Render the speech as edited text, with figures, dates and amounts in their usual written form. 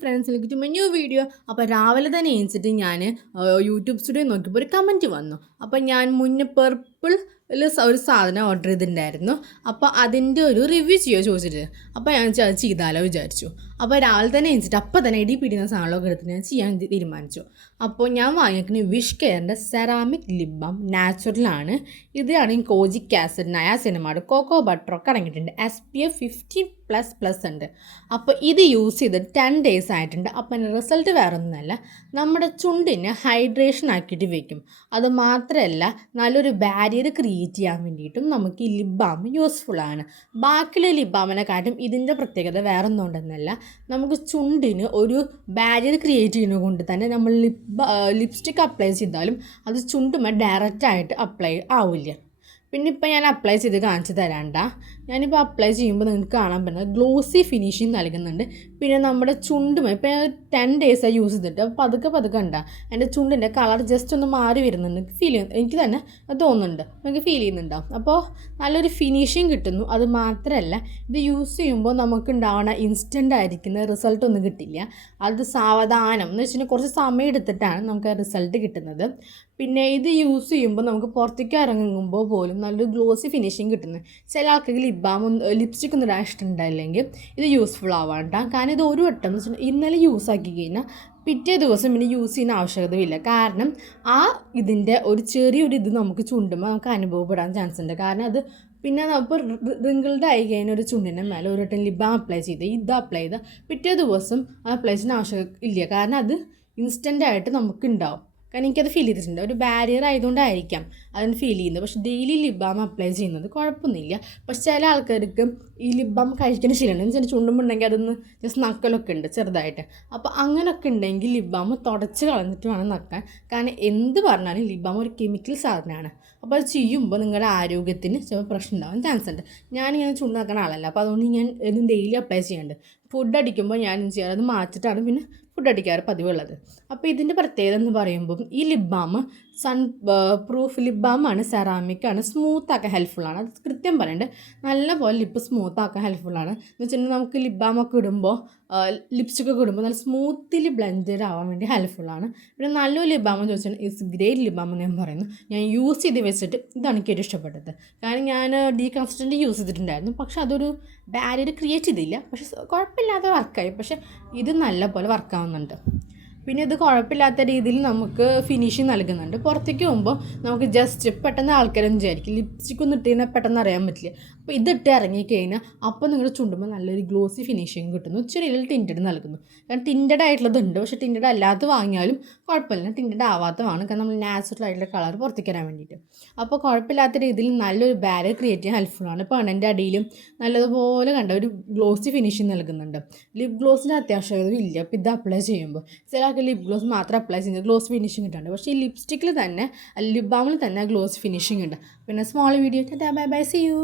Friends, welcome to my new video. അപ്പോൾ രാവിലെ തന്നെ എണീച്ചിട്ട് ഞാൻ യൂട്യൂബ് സ്റ്റുഡിയോ നോക്കിയപ്പോൾ ഒരു കമൻറ്റ് വന്നു. അപ്പോൾ ഞാൻ മുന്നേ പർപ്പിൾ ഒരു സാധനം ഓർഡർ ചെയ്തിട്ടുണ്ടായിരുന്നു. അപ്പോൾ അതിൻ്റെ ഒരു റിവ്യൂ ചോദിച്ചിട്ട് അപ്പോൾ ഞാൻ ചെയ്താലോ വിചാരിച്ചു. അപ്പോൾ രാവിലെ തന്നെ എണീച്ചിട്ട് അപ്പോൾ തന്നെ ഇടി പിടിക്കുന്ന സാധനങ്ങളൊക്കെ എടുത്തിട്ട് ഞാൻ ചെയ്യാൻ തീരുമാനിച്ചു. അപ്പോൾ ഞാൻ വാങ്ങിയിരിക്കുന്ന വിഷ് കെയറിൻ്റെ സെറാമിക് ലിപ് ബാം നാച്ചുറലാണ്. ഇതാണെങ്കിൽ കോജിക് ആസിഡ്, നയാസിനമാഡ്, കോക്കോ ബട്ടറൊക്കെ അടങ്ങിയിട്ടുണ്ട്. SPF 15++ ഉണ്ട്. അപ്പോൾ ഇത് യൂസ് ചെയ്തിട്ട് 10 days ആയിട്ടുണ്ട്. അപ്പോൾ അതിൻ്റെ റിസൾട്ട് വേറെ ഒന്നുമല്ല, നമ്മുടെ ചുണ്ടിനെ ഹൈഡ്രേഷൻ ആക്കിയിട്ട് വയ്ക്കും. അത് മാത്രമല്ല, നല്ലൊരു ബാരിയർ ക്രിയേറ്റ് ചെയ്യാൻ വേണ്ടിയിട്ടും നമുക്ക് ഈ ലിപ് ബാം യൂസ്ഫുള്ളാണ്. ബാക്കിയുള്ള ലിപ് ബാമിനെക്കാട്ടും ഇതിൻ്റെ പ്രത്യേകത വേറെ ഒന്നും ഉണ്ടെന്നല്ല, നമുക്ക് ചുണ്ടിന് ഒരു ബാരിയർ ക്രിയേറ്റ് ചെയ്യുന്നത് കൊണ്ട് തന്നെ നമ്മൾ ലിപ്സ്റ്റിക് അപ്ലൈ ചെയ്താലും അത് ചുണ്ടുമേ ഡയറക്റ്റായിട്ട് അപ്ലൈ ആവില്ല. പിന്നെ ഇപ്പോൾ ഞാൻ അപ്ലൈ ചെയ്ത് കാണിച്ചു തരാണ്ട. ഞാനിപ്പോൾ അപ്ലൈ ചെയ്യുമ്പോൾ നിങ്ങൾക്ക് കാണാൻ പറ്റുന്നത് ഗ്ലോസി ഫിനിഷിങ് നൽകുന്നുണ്ട്. പിന്നെ നമ്മുടെ ചുണ്ടുമേ ഇപ്പോൾ ഞാൻ 10 days യൂസ് ചെയ്തിട്ട് പതുക്കെ ഉണ്ടാ എൻ്റെ ചുണ്ടിൻ്റെ കളർ ജസ്റ്റ് ഒന്ന് മാറി വരുന്നുണ്ട്. എനിക്ക് തന്നെ തോന്നുന്നുണ്ട്, എനിക്ക് ഫീൽ ചെയ്യുന്നുണ്ടാവും. അപ്പോൾ നല്ലൊരു ഫിനിഷിങ് കിട്ടുന്നു. അത് മാത്രമല്ല, ഇത് യൂസ് ചെയ്യുമ്പോൾ നമുക്ക് ഉണ്ടാവുന്ന ഇൻസ്റ്റൻ്റ് ആയിരിക്കുന്ന റിസൾട്ടൊന്നും കിട്ടില്ല. അത് സാവധാനം എന്ന് വെച്ചിട്ടുണ്ടെങ്കിൽ കുറച്ച് സമയം എടുത്തിട്ടാണ് നമുക്ക് ആ റിസൾട്ട് കിട്ടുന്നത്. പിന്നെ ഇത് യൂസ് ചെയ്യുമ്പോൾ നമുക്ക് പുറത്തേക്ക് ഇറങ്ങുമ്പോൾ പോലും നല്ലൊരു ഗ്ലോസി ഫിനിഷിങ് കിട്ടുന്നത്. ചില ആൾക്കാർക്ക് ലിപ് ബാം ലിപ്സ്റ്റിക് ഒന്നും ഇടാൻ ഇഷ്ടമുണ്ടായില്ലെങ്കിൽ ഇത് യൂസ്ഫുൾ ആവാണ്ട. കാരണം ഇത് ഒരു വട്ടം എന്ന് വെച്ചിട്ടുണ്ടെങ്കിൽ ഇന്നലെ യൂസ് ആക്കി കഴിഞ്ഞാൽ പിറ്റേ ദിവസം പിന്നെ യൂസ് ചെയ്യുന്ന ആവശ്യകതയില്ല. കാരണം ഇതിൻ്റെ ഒരു ചെറിയൊരു ഇത് നമുക്ക് ചുണ്ടുമ്പോൾ നമുക്ക് അനുഭവപ്പെടാൻ ചാൻസ് ഉണ്ട്. കാരണം അത് പിന്നെ ഇപ്പോൾ റിങ്കിൾഡ് ആയി കഴിഞ്ഞാൽ ഒരു ചുണ്ടിൻ്റെ മേലെ ഒരു വട്ടം ലിപ് ബാം അപ്ലൈ ചെയ്ത് ഇത് അപ്ലൈ ചെയ്താൽ പിറ്റേ ദിവസം അപ്ലൈ ചെയ്യുന്ന ആവശ്യം ഇല്ല. കാരണം അത് ഇൻസ്റ്റൻ്റായിട്ട് നമുക്ക് ഉണ്ടാവും. കാരണം എനിക്കത് ഫീൽ ചെയ്തിട്ടുണ്ട്. ഒരു ബാരിയർ ആയതുകൊണ്ടായിരിക്കാം അതിന് ഫീൽ ചെയ്യുന്നത്. പക്ഷേ ഡെയിലി ലിപ് ബാം അപ്ലൈ ചെയ്യുന്നത് കുഴപ്പമൊന്നുമില്ല. പക്ഷേ ചില ആൾക്കാർക്ക് ഈ ലിപ് ബാം കഴിക്കുന്ന ശീലമുണ്ട്. എന്ന് വെച്ചാൽ ചുണ്ടുമുണ്ടെങ്കിൽ അതൊന്ന് ജസ്റ്റ് നക്കലൊക്കെ ഉണ്ട് ചെറുതായിട്ട്. അപ്പോൾ അങ്ങനെയൊക്കെ ഉണ്ടെങ്കിൽ ലിപ് ബാം തുടച്ച് കളഞ്ഞിട്ട് വേണം നക്കാൻ. കാരണം എന്ത് പറഞ്ഞാലും ലിപ് ബാം ഒരു കെമിക്കൽ സാധനമാണ്. അപ്പോൾ അത് ചെയ്യുമ്പോൾ നിങ്ങളുടെ ആരോഗ്യത്തിന് ചിലപ്പോൾ പ്രശ്നം ഉണ്ടാവാൻ ചാൻസ് ഉണ്ട്. ഞാനിങ്ങനെ ചുണ്ട് നക്കുന്ന ആളല്ല, അപ്പോൾ അതുകൊണ്ട് ഞാൻ എന്നും ഡെയിലി അപ്ലൈ ചെയ്യാറുണ്ട്. ഫുഡ് അടിക്കുമ്പോൾ ഞാൻ ചെയ്യാറ് അത് മാറ്റിയിട്ടാണ് പിന്നെ ഫുഡ് അടിക്കാറ് പതിവുള്ളത്. അപ്പോൾ ഇതിൻ്റെ പ്രത്യേകത എന്ന് പറയുമ്പോൾ ഈ lip balm sun proof lip ബാമാണ്, സെറാമിക്കാണ്, സ്മൂത്താക്കാൻ ഹെൽപ്ഫുള്ളാണ്. അത് കൃത്യം പറയുന്നുണ്ട്. നല്ലപോലെ ലിപ്പ് സ്മൂത്താക്കാൻ ഹെൽപ്ഫുള്ളാണ്. എന്ന് വെച്ചിട്ടുണ്ടെങ്കിൽ നമുക്ക് ലിപ് ബാമൊക്കെ ഇടുമ്പോൾ ലിപ്സ്റ്റിക്കൊക്കെ ഇടുമ്പോൾ നല്ല സ്മൂത്തിലി ബ്ലെൻഡഡ് ആവാൻ വേണ്ടി ഹെൽപ്ഫുള്ളാണ്. പിന്നെ നല്ലൊരു ലിപ് ബാം എന്ന് ചോദിച്ചാൽ ഇറ്റ്സ് ഗ്രേറ്റ് ലിപ് ബാം എന്ന് ഞാൻ പറയുന്നു. ഞാൻ യൂസ് ചെയ്ത് വെച്ചിട്ട് ഇതാണ് എനിക്ക് ഏറ്റവും ഇഷ്ടപ്പെട്ടത്. കാരണം ഞാൻ ഡീകൺസിസ്റ്റൻ്റ് യൂസ് ചെയ്തിട്ടുണ്ടായിരുന്നു, പക്ഷേ അതൊരു ബാരിയർ ക്രിയേറ്റ് ചെയ്തില്ല. പക്ഷേ കുഴപ്പമില്ലാതെ വർക്കായി. പക്ഷേ ഇത് നല്ല പോലെ വർക്കാവുന്നുണ്ട്. പിന്നെ ഇത് കുഴപ്പമില്ലാത്ത രീതിയിൽ നമുക്ക് ഫിനിഷിങ് നൽകുന്നുണ്ട്. പുറത്തേക്ക് പോകുമ്പോൾ നമുക്ക് ജസ്റ്റ് പെട്ടെന്ന് ആൾക്കാരൊന്നും വിചാരിക്കും ലിപ്സ്റ്റിക് ഒന്നും ഇട്ട് കഴിഞ്ഞാൽ പെട്ടെന്ന് അറിയാൻ പറ്റില്ല. അപ്പോൾ ഇതിട്ട് ഇറങ്ങിക്കഴിഞ്ഞാൽ അപ്പോൾ നിങ്ങളുടെ ചുണ്ടുമ്പോൾ നല്ലൊരു ഗ്ലോസി ഫിനിഷിങ് കിട്ടുന്നു. ചെറിയ ടിൻറ്റഡ് നൽകുന്നു. കാരണം ടിൻറ്റഡ് ആയിട്ടുള്ളതുണ്ട്, പക്ഷേ ടിൻറ്റഡ് അല്ലാത്ത വാങ്ങിയാലും കുഴപ്പമില്ല. ടിൻറ്റഡ് ആവാത്തതാണ് കാരണം നമ്മൾ നാച്ചുറൽ ആയിട്ടുള്ള കളർ പുറത്തേക്ക് വരാൻ വേണ്ടിയിട്ട്. അപ്പോൾ കുഴപ്പമില്ലാത്ത രീതിയിൽ നല്ലൊരു ബാരിയർ ക്രിയേറ്റ് ചെയ്യാൻ ഹെൽപ്ഫുള്ളാണ്. ഇപ്പോൾ കണ്ണിൻ്റെ അടിയിലും നല്ലതുപോലെ കണ്ട ഒരു ഗ്ലോസി ഫിനിഷിങ് നൽകുന്നുണ്ട്. ലിപ് ഗ്ലോസിൻ്റെ അത്യാവശ്യകത ഇല്ല. അപ്പോൾ ഇത് അപ്ലൈ ചെയ്യുമ്പോൾ ചില ലിപ് ഗ്ലോസ് മാത്രം അപ്ലൈ ചെയ്യുന്നത് ഗ്ലോസ് ഫിനിഷിംഗ് കിട്ടുന്നുണ്ട്. പക്ഷേ ഈ ലിപ്സ്റ്റിക്കിൽ തന്നെ ലിപ് ബാമിൽ തന്നെ ഗ്ലോസ് ഫിനിഷിംഗ് ഉണ്ട്. പിന്നെ small video. Bye bye, see U.